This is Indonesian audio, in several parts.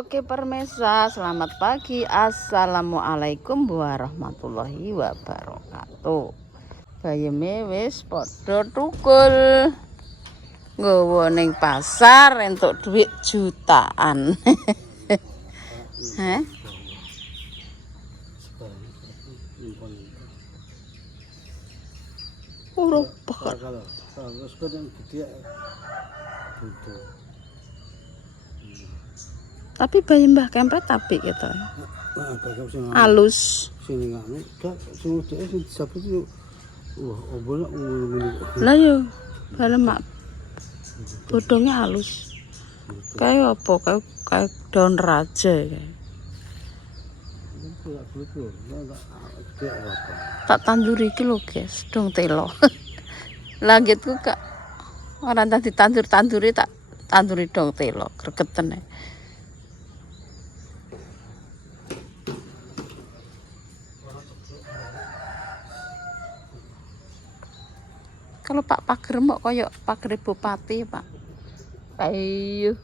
Oke permesa, selamat pagi. Assalamualaikum warahmatullahi wabarakatuh. Bayeme wis padha tukul. Nggawa ning pasar entuk duit jutaan. Heh. Urip kalau sepeda gede butuh. Tapi bayi Mbah Kempret apik gitu. Halus. Sini ngene, gak sing dhek sing disabet yo. Wah, obol ngono. Lah yo, bale mak bodonge halus. Kayak apa? Kayak daun raja kayak. Tak tanduri iki lho, guys, dong telo. Langitku kak ora tadi tandur-tanduri tak tanduri dong telo, gregeten. Kalau Pak Pager mok koyo Pager Bupati, Pak. Ayo.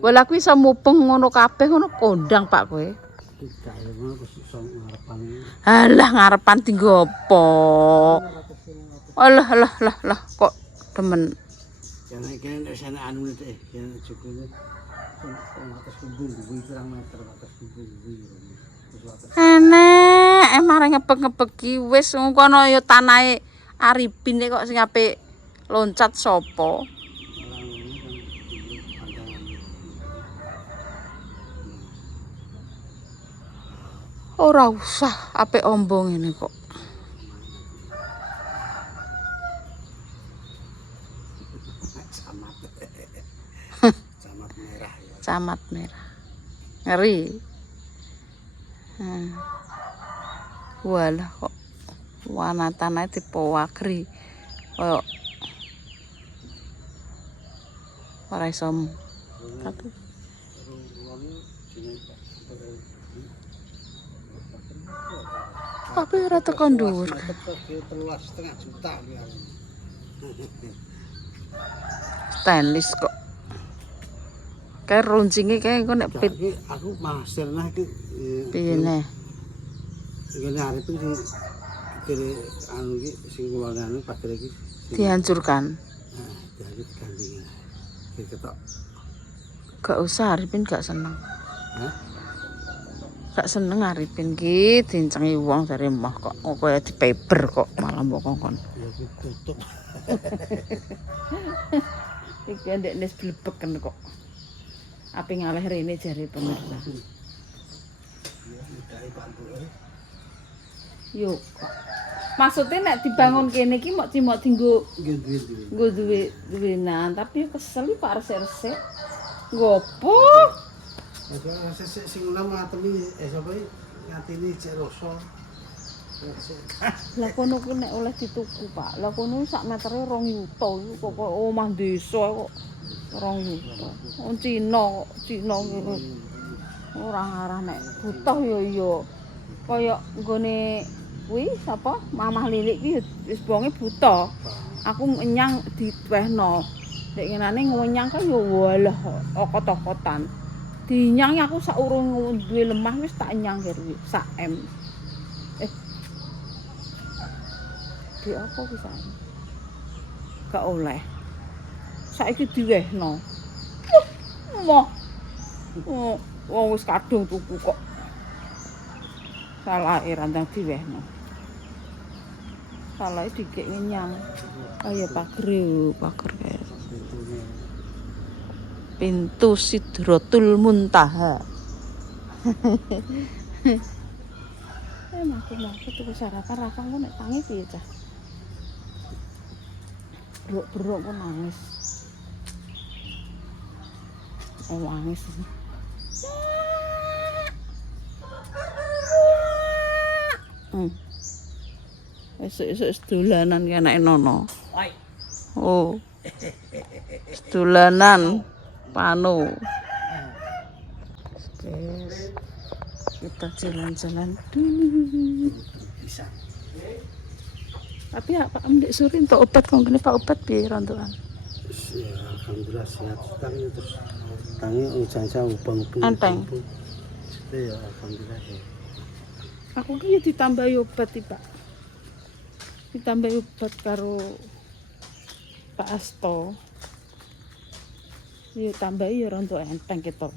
Wala aku iso mupeng ngono kabeh ngono kondang Pak kowe. Alah ngarepan tinggo apa? Alah kok demen. Jangan kene sene anu nek kene jukune atas kumbung kuwi pirang meter atas kumbung kuwi. Enek emare ngebek-ngebek ki wis ngono ya tanahe Arifin kok sing ape loncat sapa? Ora usah ape ombo ngene kok. Camat merah ya. Camat merah. Ngeri. Walah kok warna tanah tipe wakri. Koyo ora iso. Tapi ora tekan dhuwur. 3,5 juta ya. Stainless kok. Kayak runcingnya kayak kok nek pit. Aku master nah iki. Piye neh? Ngene arep iki kene anu iki sing kulane pager iki Dihancurkan. Nah, jadi ganti. Ketok. Gak usah Arifin gak seneng. Hah? Gak seneng Arifin ki dincengi wong dari mah kok koyo di paper kok malah mbok kongkon. Ya tutup. Iki ndek nes blebeken kok. Ape ngalih rene jare pemirsa. Yo kok. Maksudnya nek dibangun kene iki mok dinggo duwe-duwenan, tapi kesel Pak resik-resik. Ngopo? Ya sing ulam ngateni sapa iki ngateni cek rasa. Lah kono ku nek oleh dituku, Pak. Lah kono sak metere 2 yuta kok omah desa kok 2 yuta. Wong Cina ngene. Ora ngarah nek butuh ya iya. Kaya nggone kuwi sapa? Mamah Lilik ki wis bonge buta. Aku nyang diwehno. Nek ngenane ngonyang kan ya walah okot-okotan. Dinyang aku sak urung duwe lemah wis tak nyang kene sak M. Di apa ki sak? Gak oleh. Saiki diwehno. Moh. Wong wis kadung tuku kok. Salah randang diwehno. Salah dikek ngenyang. Ayo pager kae. Pintu Sidratul Muntaha. Aku tuku sarapan rakang kok nek tangi piye cah? Berok pun nangis. Nangis. Esuk sedulanan ki anake Nono. Oh. Sedulanan Pano. Kita jalan-jalan dulu. Tapi ya Pak Amdik Suri untuk obat kok ngene Pak obat piye rontokan? Ya, alhamdulillah sehat tangi terus. Tangi usaha ubang-ubang. Enteng. Itu ya alhamdulillah ya. Aku ki ditambahi obat iki, Pak. Ditambahi obat karo Pak Asto. Ya tambahi ya rontok enteng ketok.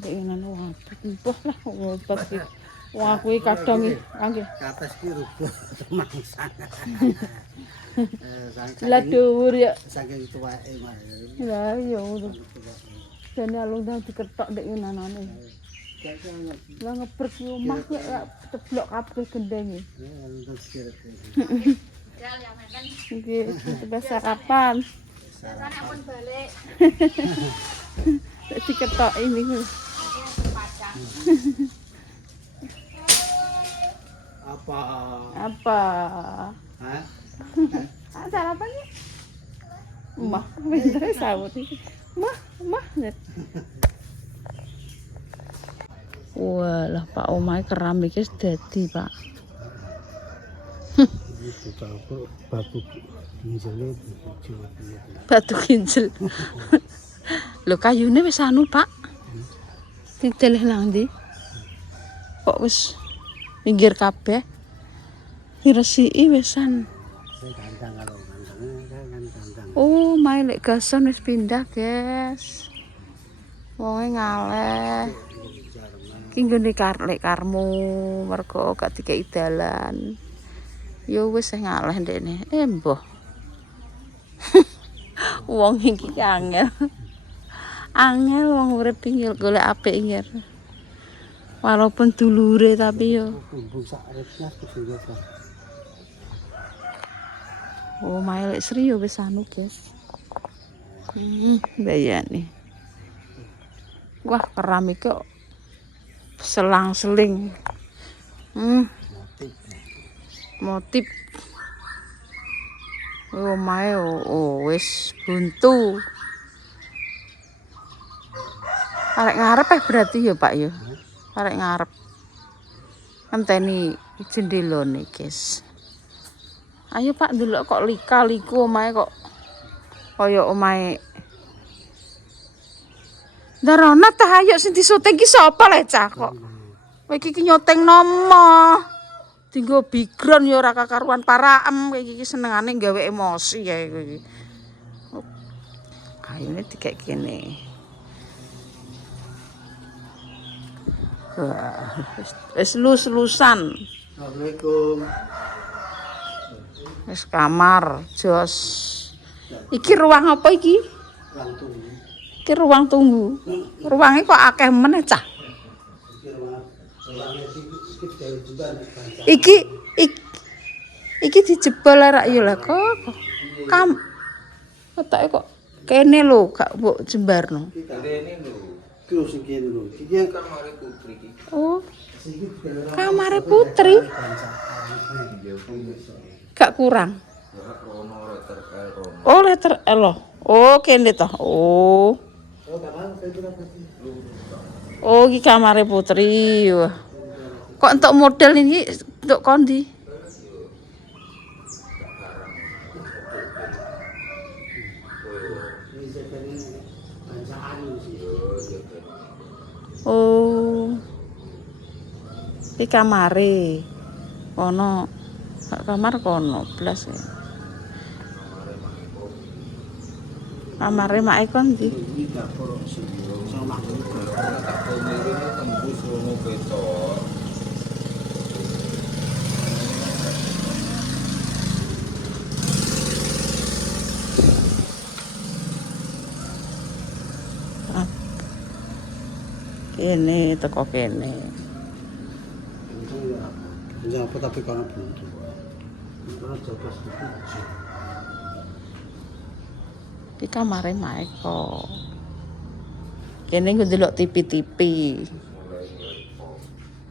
Nek ngono wae tempuh lah obat iki. Wong aku iki kadang iki, nggih. Kates ki rubuh mangsang. Lah dhuwur ya. Saking tuweke mah. Lah iya ngono. Jane alung nang diketok nek nanane. Lah ngebrek yo omah ya teblok kabeh gendenge. Nggih, bahasa kapan? Biasanya pun balik. Nek diketok ini. Apa? Apa? Hah? Sarapan ya? Mah, bener sawut iki. Mah. Walah, Pak omahe keramik wis dadi, Pak. Itu tahu batu ginjalnya Batu ginjel. Lho kayune wis anu, Pak. Diteleh nang ndi? Kok wis pinggir kabeh. Diresiki wisan. saya kandang kalau kandang. Oh, mae lek gason wis pindah, guys. Wonge ngaleh. Ki nggone lek karmu mergo gak dikeki dalan. Yo wis ngaleh ndekne. Mbah. Wong iki angel. Angel wong urip pinggir golek apik nyer. Walaupun dulure tapi yo. Kumpul sak retnya kebiasa. Oh, mae lek Sri yo wis anu, guys. Bayane. Wah, keramik kok selang-seling. Motif. Oh, mae wis buntu. Arek ngarep berarti ya, Pak ya. Arek ngarep. Ngenteni jendelane, guys. Ayo Pak ndelok kok lika-liku omahe kok kaya omahe. Darana tah ayo sing disuting ki sapa le cah kok. Kowe iki nyoteng nomo. Dinggo background ya ora kakaruan paraem kowe iki senengane gawe emosi kae kowe iki. Kayune dikek kene. Wah, wis lus-lusan. Assalamualaikum. Wis kamar, jos. Iki ruang apa iki? Ruang tunggu. Iki ruang tunggu. Ruange kok akeh meneh, Cah. Iki dijebol arek ya lah kok. Ketoke kok kene lho, gak mbok jembarno. Kene lho. Ki sing kene lho. Iki kamare putri iki. Oh. Kamare putri. Gak kurang. Oh, letter L. Oh, kene toh. Oh. Oh, iki kamare putri. Wah. Kok entuk model ini entuk kondi? Oh. Iki kamare. Ono kamar kono blas ya. Kamare mak kon ndi? Iki dapur sama tembus rono beton. Kene teko kene. ya apa tapi karena buntu. Karena jelas itu. Iki kamare mak kok. Kene nggo ndelok TV.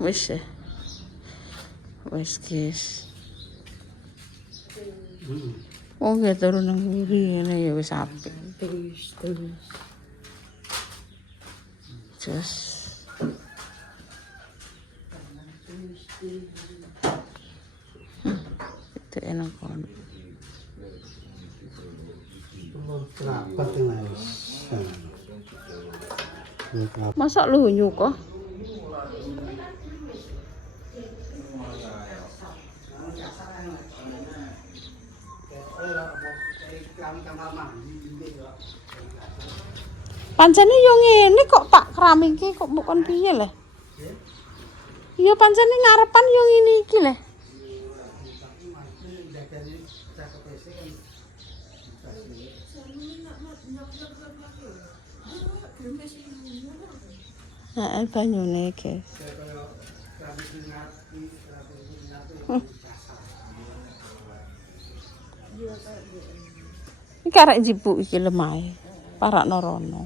Wis. Wis, guys. Oh, nggih turu nang ngiri ngene ya wis apik. Terus. Terus. Itu enak banget. Rapat dengan Masak lunyu kok. Pancene yo ngene kok Pak keramik iki kok bukan piye le? Iya pancene ngarepan yo ngene iki le. Heeh banyune iki. Iki arek jibuk iki lemahe. Parakno rono.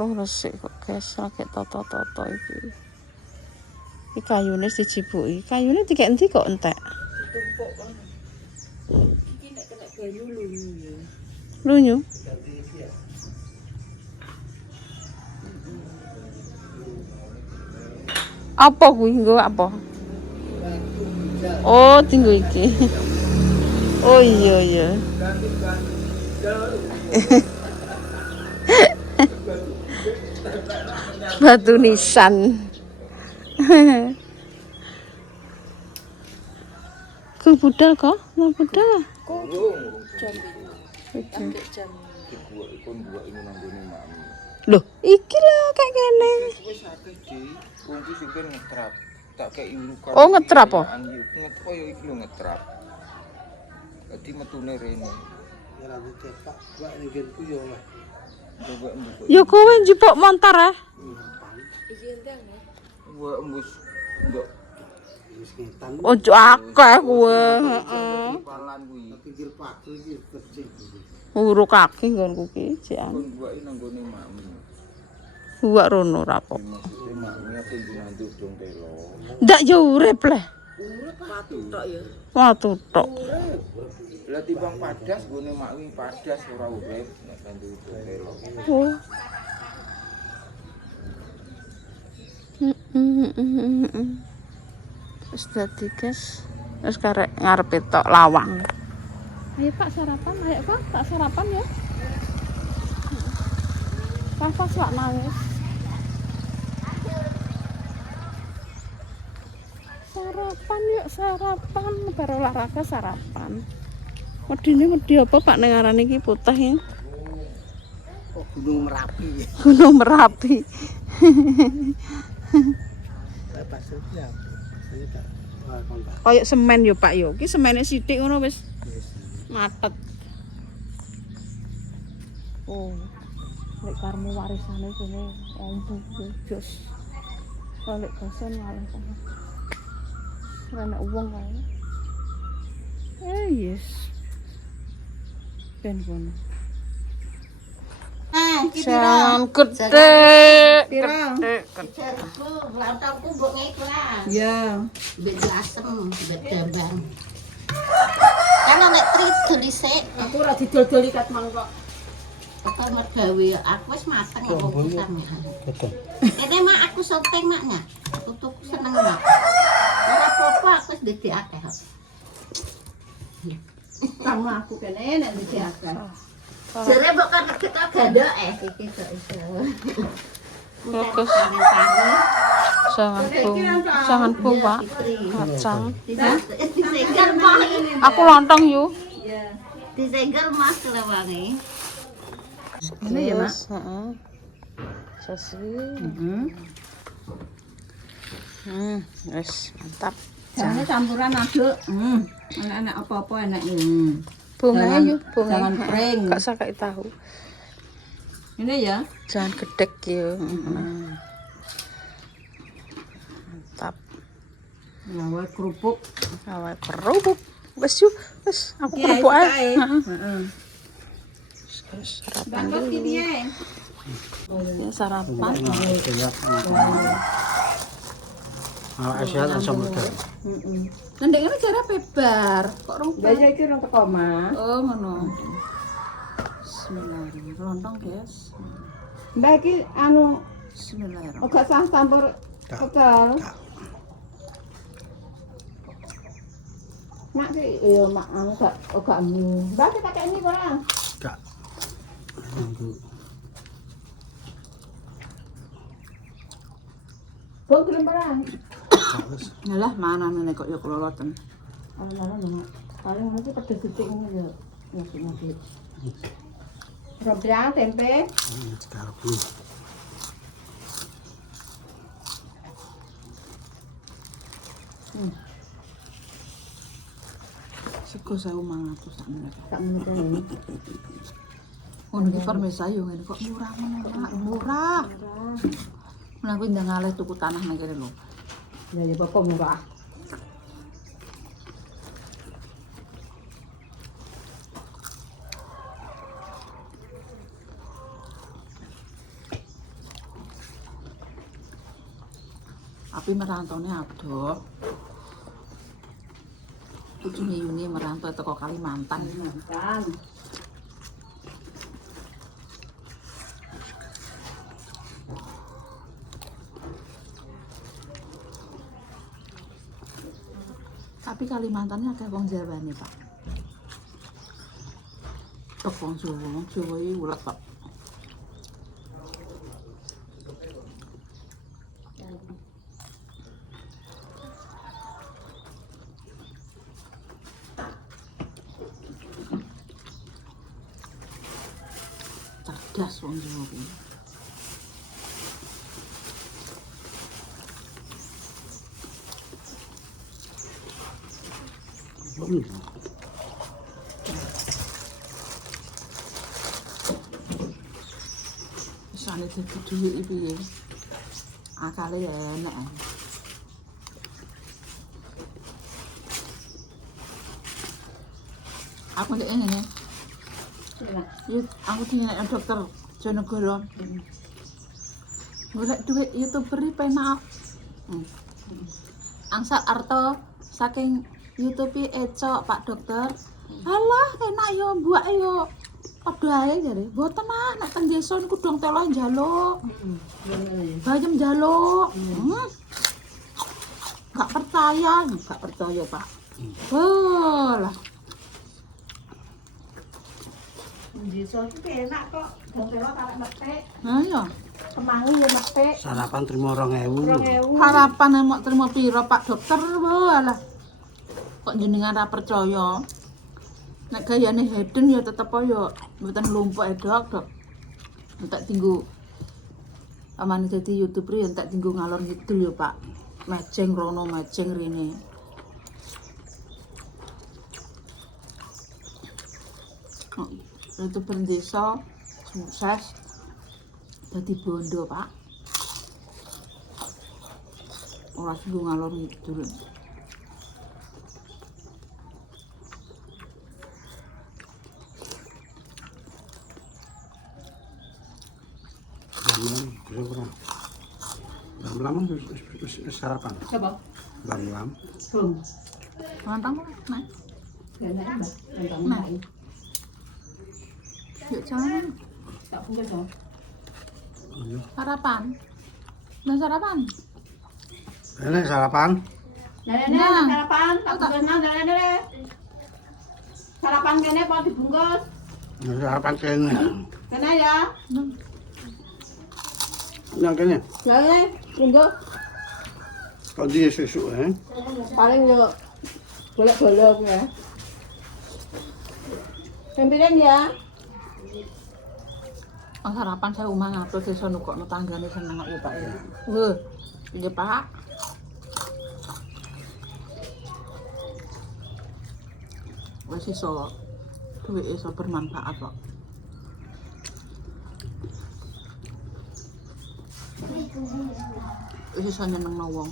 Oh resik kok guys, lagi toto-toto iki. Iki kayune dijibuki. Kayune dikek endi kok entek? Ditumpuk kan. Iki nek kena banyu lunyu. Lunyu. Apa kuwi nggo apa? Oh, tinggo iki. Oh iya iya. Batu nisan. Ke budal kok? Lah budal. Jam. Loh, iki lho kayak kene. Wis akeh Ji. Wong ki sing ben ngetrap. Tak kei urukan. Oh, ngetrap apa? Ngetrap yo iki lho ngetrap. Dadi metune rene. ora ditepak gua nggenku yo lah. Coba mbok. Ya kowe njupuk montor ah. Iki enteng ya. Wa embus ndok Wis ngetan Ojo akeh kowe, heeh. palan kuwi. pikir paku iki kecil. Uru kaki nggonku ki, jian. Kon buake nang gone makmu. Buak rono ra apa. Maksudnya makmu apa ngantuk dong telo. Ndak yo urip leh. Urip watu tok ya. Watu tok. Lah timbang padas gone makmu padas ora urip nek ngantuk dong telo. Oh. Wis dadi guys. Wis karek ngarepe tok lawang. Ayo Pak sarapan, ayo Pak, tak sarapan ya. Pas lak nangis. Sarapan yuk sarapan, baru olahraga sarapan. Medine apa Pak ning arane iki putih ya? Kok Gunung Merapi. Gunung Merapi. Pas ya. Saya tak kontak. Kayak semen yo Pak yo. Iki semene sithik ngono wis matet. Oh. Lek karmu warisane kene ombu jos. Lek kosen malah kan. Ora uang kae. Yes. Ben kono. Jangan gede. Gede. Lontongku mbok ngiklan. Ya. Mbek asem, mbek dambang. Kan nek tri delisik, Aku ora didol-doli kat mangkok. apa mergawe aku wis mateng kok urusan. Betul. Kene mak aku syuting maknya. Tutuk seneng mak. Ora apa-apa aku wis ndedekake kok. Sama aku kene nek dicake. Jare mbok kan kita gandok iki kok iso. Fokus. Tangan Jangan bu Pak. Kacang. disegel mah ini. Aku lontong yuk. Disegel mas lewangi. Ini ya Mak. Heeh. Sosi. Wes mantap. Jangan campuran aduk. Enak-enak apa-apa enak yo. Bunga yuk, bunga. jangan kering. Gak sakai tahu. Ini ya. Jangan gedek yuk. Mantap. Lawar kerupuk. Awal kerupuk. Wes yuk, wes aku kerupuk ae. Heeh. Sarapan Bangkot dulu. ki piye? Ya, sarapan. Sehat langsung makan. Nendek ngene cara bebar. Kok rong. Biasa iki orang teko Mas. Oh, ngono. Bismillahirrahmanirrahim. Lontong, guys. Mbak iki anu Bismillahirrahmanirrahim. ora sah campur pecel. Mak ki ya mak anu gak mbak kita kayak ini ora. Gak. Kok gelem barang. Terus Yalah mana nih kok ya keloloten. Alon-alon mak. Paling ngono ki pedes sithik ngono ya. Nasi-nasi. Robrang tempe. sekarang pun. Sego 1.500 sak menit. Tak meneh. Ngono iki permisa yo ngene kok murah ngono, Mak. Murah. Lah kuwi ndang ngalih tuku tanah nang kene lho. Ya ya bapak murah. Api merantone abdo. Bojone Yuni merantau teko Kalimantan. Kan. Tapi Kalimantannya ada wong Jawane, Pak. Tok wong Jawa iki ulet, Pak. Cerdas wong Jawa kuwi. Sane dadi dhuwit iki piye? Akale ya enak. Aku ndek ngene. Yuk, aku tinggal dokter Jonegoro. Golek duit YouTuber iki penak. Angsal arto saking YouTube ecok Pak Dokter. Alah, enak yo mbuak yo. Padha ae jare. Mboten ah, nek teng desa niku dong telo njaluk. Bayem njaluk. Gak percaya, Pak. Oh lah. Desa iki enak kok. Dongtelo karek metik. Nah iya. Kemangi ya metik. Sarapan terima 2.000. 2000. Harapan emok terima piro Pak Dokter, walah. Kok jenengan ra percaya? Nek gayane Hayden ya tetep ya mboten lumpuk Dok. Entek tinggu amane dadi YouTuber ya entek tinggu ngalor ngidul ya Pak. Mejeng rono, mejeng rene. YouTuber desa sukses dadi bondo Pak. Ora tinggu ngalor ngidul. Lam sarapan. Coba. Lam. Belum. Mantap, Mas. Enak ya, Mbak. Nah. Yuk jangan Tak bungkus dong. sarapan. Nah sarapan. Ini sarapan. Nenek sarapan, tak bungkus nang nenek. Sarapan kene apa dibungkus? Sarapan kene. Kene ya. Yang kene. Nenek, bungkus. Kalau dia susu Paling yo bolak-bolak ya. Tempiran ya. Oh, sarapan saya umah ngatur desa nukokno tanggane seneng kok ya Pak ya. Iya Pak. Wis iso duit iso bermanfaat kok. Wis iso nyenengno wong.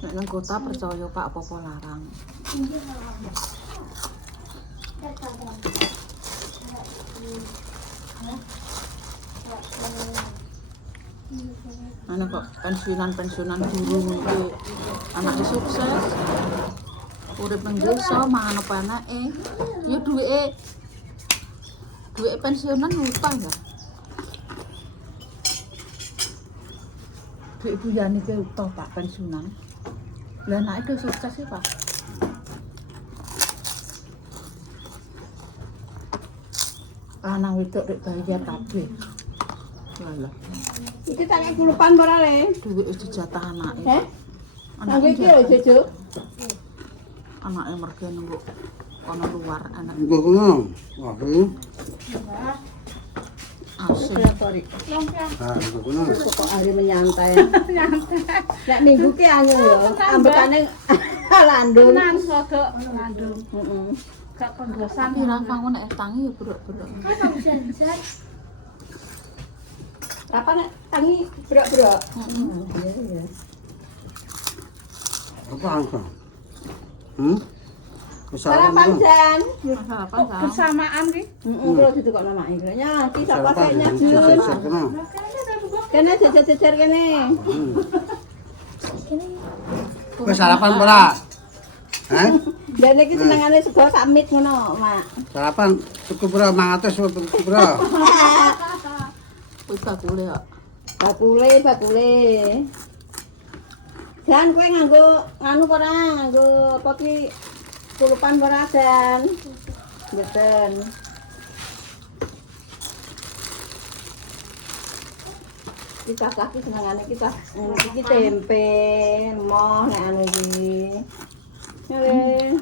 Nek nang kota percaya Pak apa-apa larang. Ana kok pensiunan guru iki anake sukses. Urip nang desa mangan apa anake. Ya duwike pensiunan utang ya. Ibu Yani ke utuh Pak pensiunan. Lah anake do sukses sih Pak. Anak wedok rek bayar kabeh. Walah, Iki tak kei kulupan ora le. duwe wis dijatah anake. Heh. Aku Anake iki lho Jojo. anake mergo nunggu kono luar anak Gue ngono. Wah, ini. asing. Ah, gue ngono. Kok hari menyantai. Nek minggu ki anu yo, ambekane landung. Tenan sodok landung. Heeh. Gak penggosan. Tapi Rafa ngono nek tangi ya buruk-buruk. Apa nek tangi brok-brok? Iya iya. Apa angka? Sarapan Jan. Sarapan ta? Bersamaan ki. Heeh, kalau gitu kok namanya. Ya, nanti sapa kayaknya Sarapan. jus. Kene jejer-jejer kene. Wes sarapan ora? Hah? Dan iki senengane sego samit ngono, Mak. Sarapan cukup ora 500 cukup ora? Wis bakule kok. Bakule. Jan kowe nganggo nganu ora, nganggo apa ki kulupan ora Jan? Mboten. Kita kaki senengane kita iki tempe, moh nek anu iki. Hei.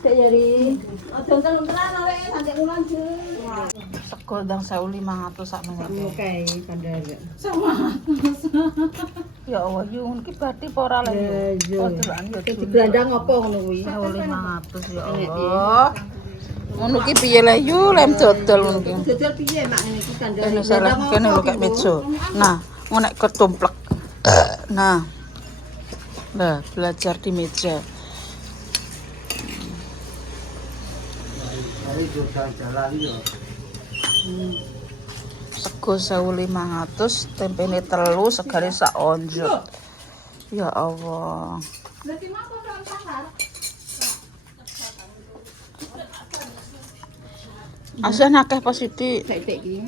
Cek jari. Aja entel-entelan arek santai kulon jus. Sego ndang 1.500 sak menit. Oke, kandel. Ya Allah, yo ngono ki berarti apa ora lho. Iya. Podokan yo Di gelandang apa ngono kuwi? 1.500 ya Allah. Ngono ki piye le yo lem dodol ngono ki. Dodol piye mak ngene iki kandel. Ini salah kene lho kayak meja. Nah, ngono nek ketumplek. Nah. Nah, belajar di meja. Hari jalan yo. Sego 1.500, tempene telu, segale sak onjot. Ya Allah. Asen akeh pas Siti. Sik iki.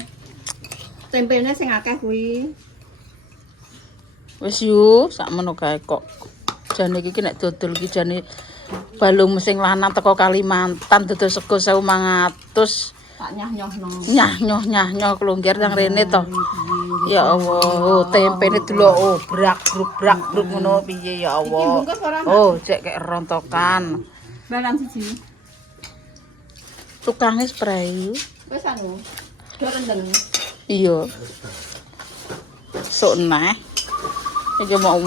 Tempene sing akeh kuwi. Wis yu, sakmono kae kok. Jane iki nek dodol iki jane balung sing lanang teko Kalimantan dodol sego 1.500. Tak nyah-nyohno. Nyah klungkir nang rene to. Ya Allah, oh, tempene delok brak ngono piye ya Allah. bungkus ora, Mak? Oh, cek kayak rontokan. Balang siji. Tukange spray. Wis anu. Do rendeng. Iya. Sok neh. Iki mau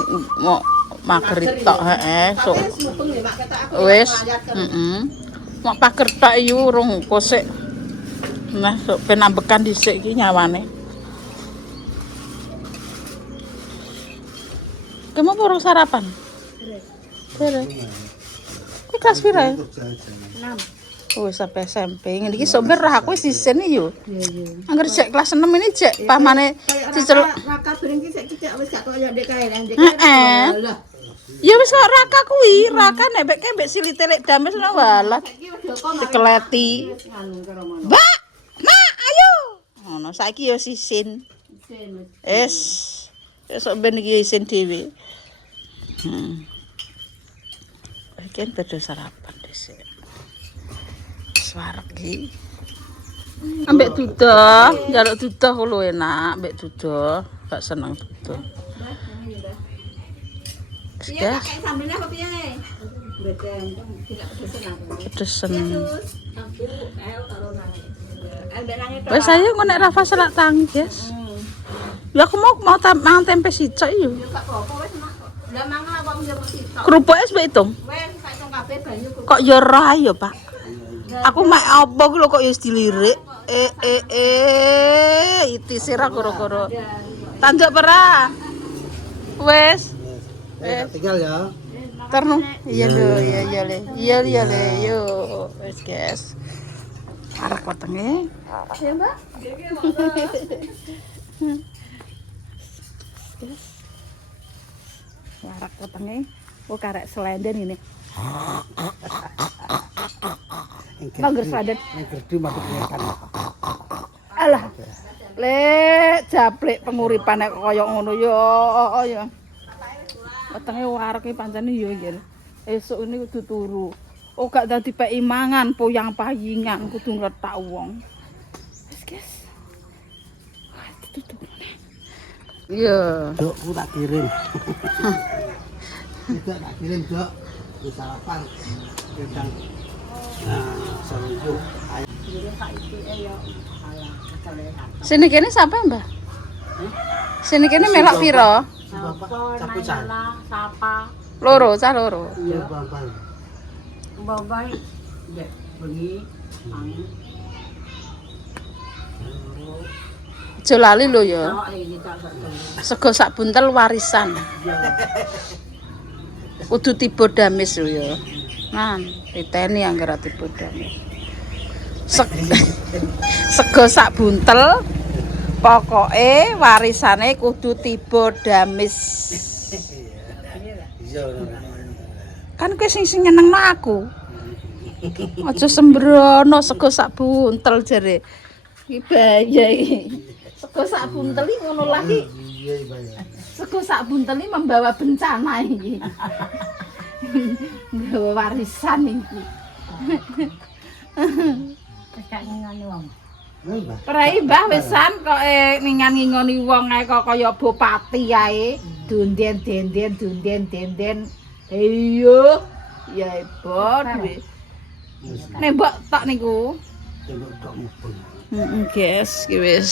mager tok heeh, sok. Wis mubeng lho mak ketok aku. Wis, Mau pager tok yu urung kosek. Nah, sok ben ambekan dhisik iki nyawane. Kamu baru sarapan? Beres. Ki kelas pira ya? 6. Oh, sampai SMP. Ngene iki somber lah aku wis disen yo. Iya. Angger cek kelas 6 ini cek pamane diceluk. Raka bareng ki saiki cek wis gak koyo ndek kae lah ndek. Heeh. Ya wis kok Raka kuwi, Raka nek mbek silite lek dames ngono walah. Saiki wis Joko Dikeleti. anu karo mono. Mbak, Mak, ayo. Ngono saiki yo sisin. Es. Esuk ben iki isin dhewe. Iki bedo sarapan dhisik. Suarek iki. Ambek dudah, njaluk dudah ku lu enak, ambek dudah, gak seneng dudah. Iya, Guys, kayak sambelnya apa piye? Bedeng, tidak pesen aku. pedesen. Aku karo nang. Ambek nang itu. Wes ayo ngono nek Rafa selak tangi, guys. Ya aku mau mangan tempe sicak yo. Yo gak apa-apa wis mak. Lah mangan apa njupuk sitok. Kerupuk es mbek hitung. Wes sak tong kabeh banyu kok. Kok yo ora yo, Pak. Aku mek apa ku lho kok yo dilirik. Itu sira goro-goro. Tanduk pera. Wes. Tinggal ya. Terno. Iya lho, iya le. Iya le, yo. Wes, guys. Arek wetenge. Ya, Mbak. Arek wetenge. Oh, karek selenden ini. Mangger selenden. Yang gerdu mati kelihatan. Alah. Lek jablek penguripane kaya ngono ya. Wetenge wareg iki pancene ya nggih. Esuk ini kudu turu. Oh gak dadi peki mangan poyang-payingan kudu ngletak wong. Wis guys. Wah, tutup. Iya. Dok, aku tak kirim. Tidak tak kirim, Dok. Di sarapan. Gedang. Nah, serujuk. Sini kene sapa, Mbah? Sini kene melok pira? Bapak, capucan. Sapa? Loro, cah loro. Iya, Bapak. Babai. Ya, bengi. Aja lali lho ya. Oh, iki tak ketemu. Sego sak buntel warisan. Kudu tiba damis lho ya. Nah, diteni anggere tiba damis. Sego sak buntel pokoke warisane kudu tiba damis. Iya, Kan kowe sing nyenengno aku. Aja sembrono sego sak buntel jare. Iki bahaya iki. Sego sak buntel iki ngono lagi. iya, Bayar. Sego sak buntel iki membawa bencana iki. Nggawa warisan iki. Tak ngene wong. Mbah. Prai Mbah wisan kok ningan-ngingoni wong ae kok kaya bupati ae. Dunden. Iya. Ya ibu duwe. Nembok tok niku. Tembok tok mupun. Guys, iki wis